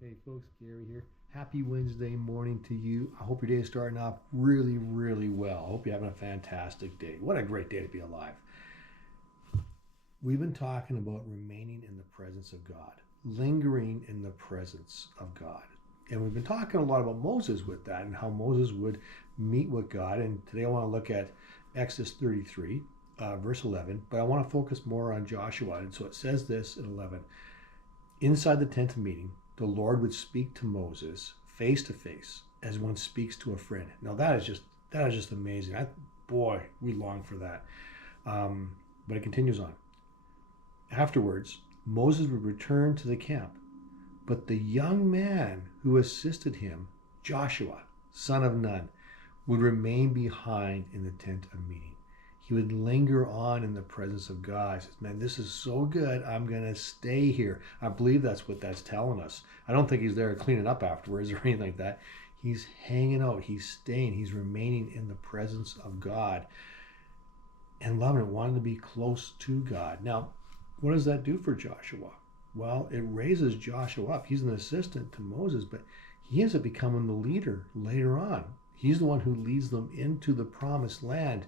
Hey folks, Gary here. Happy Wednesday morning to you. I hope your day is starting off really, really well. I hope you're having a fantastic day. What a great day to be alive. We've been talking about remaining in the presence of God, lingering in the presence of God. And we've been talking a lot about Moses with that and how Moses would meet with God. And today I want to look at Exodus 33, verse 11, but I want to focus more on Joshua. And so it says this in 11. Inside the tent of meeting, the Lord would speak to Moses face to face as one speaks to a friend. Now that is just amazing. Boy, we long for that. But it continues on. Afterwards, Moses would return to the camp, but the young man who assisted him, Joshua, son of Nun, would remain behind in the tent of meeting. He would linger on in the presence of God. He says, man, this is so good. I'm going to stay here. I believe that's what that's telling us. I don't think he's there cleaning up afterwards or anything like that. He's hanging out. He's staying. He's remaining in the presence of God and loving it, wanting to be close to God. Now, what does that do for Joshua? Well, it raises Joshua up. He's an assistant to Moses, but he ends up becoming the leader later on. He's the one who leads them into the promised land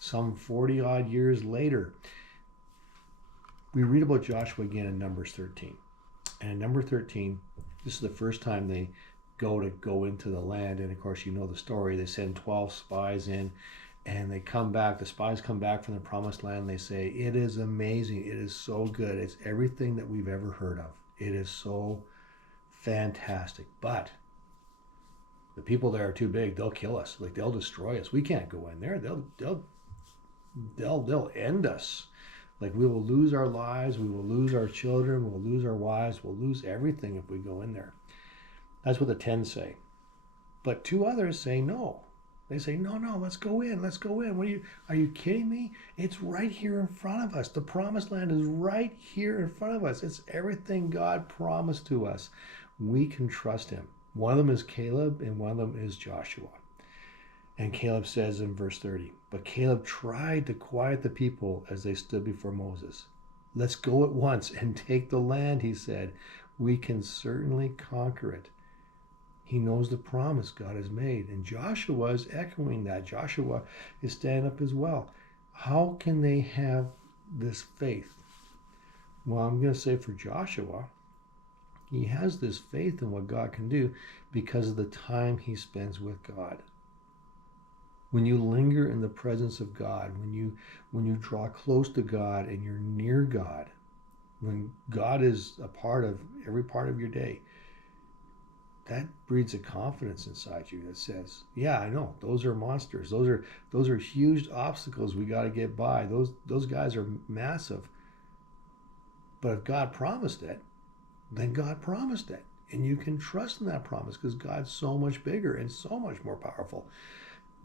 some 40 odd years later. We read about Joshua again in Numbers 13. And in number 13, this is the first time they go into the land. And of course, you know the story. They send 12 spies in and they come back. The spies come back from the promised land. They say, it is amazing. It is so good. It's everything that we've ever heard of. It is so fantastic. But the people there are too big. They'll kill us. Like they'll destroy us. We can't go in there. They'll end us. Like we will lose our lives. We will lose our children. We'll lose our wives. We'll lose everything if we go in there. That's what the 10 say. But two others say no. They say, no, let's go in. Let's go in. Are you kidding me? It's right here in front of us. The promised land is right here in front of us. It's everything God promised to us. We can trust him. One of them is Caleb and one of them is Joshua. And Caleb says in verse 30, but Caleb tried to quiet the people as they stood before Moses. Let's go at once and take the land, he said. We can certainly conquer it. He knows the promise God has made. And Joshua is echoing that. Joshua is standing up as well. How can they have this faith? Well, I'm going to say for Joshua, he has this faith in what God can do because of the time he spends with God. When you linger in the presence of God, when you draw close to God and you're near God, when God is a part of every part of your day, that breeds a confidence inside you that says, yeah, I know those are monsters. Those are huge obstacles we got to get by. Those guys are massive. But if God promised it, then God promised it. And you can trust in that promise because God's so much bigger and so much more powerful.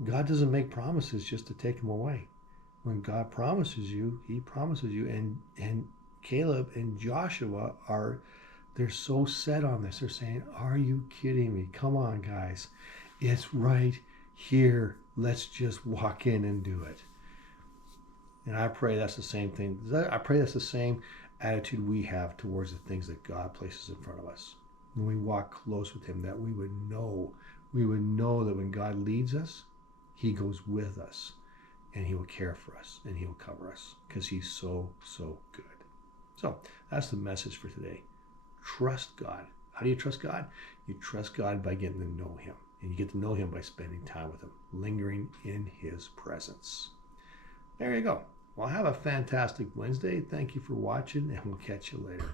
God doesn't make promises just to take them away. When God promises you, he promises you. And Caleb and Joshua they're so set on this. They're saying, are you kidding me? Come on, guys. It's right here. Let's just walk in and do it. And I pray that's the same thing. I pray that's the same attitude we have towards the things that God places in front of us. When we walk close with him, that we would know that when God leads us, he goes with us and he will care for us and he will cover us because he's so, so good. So that's the message for today. Trust God. How do you trust God? You trust God by getting to know him. And you get to know him by spending time with him, lingering in his presence. There you go. Well, have a fantastic Wednesday. Thank you for watching, and we'll catch you later.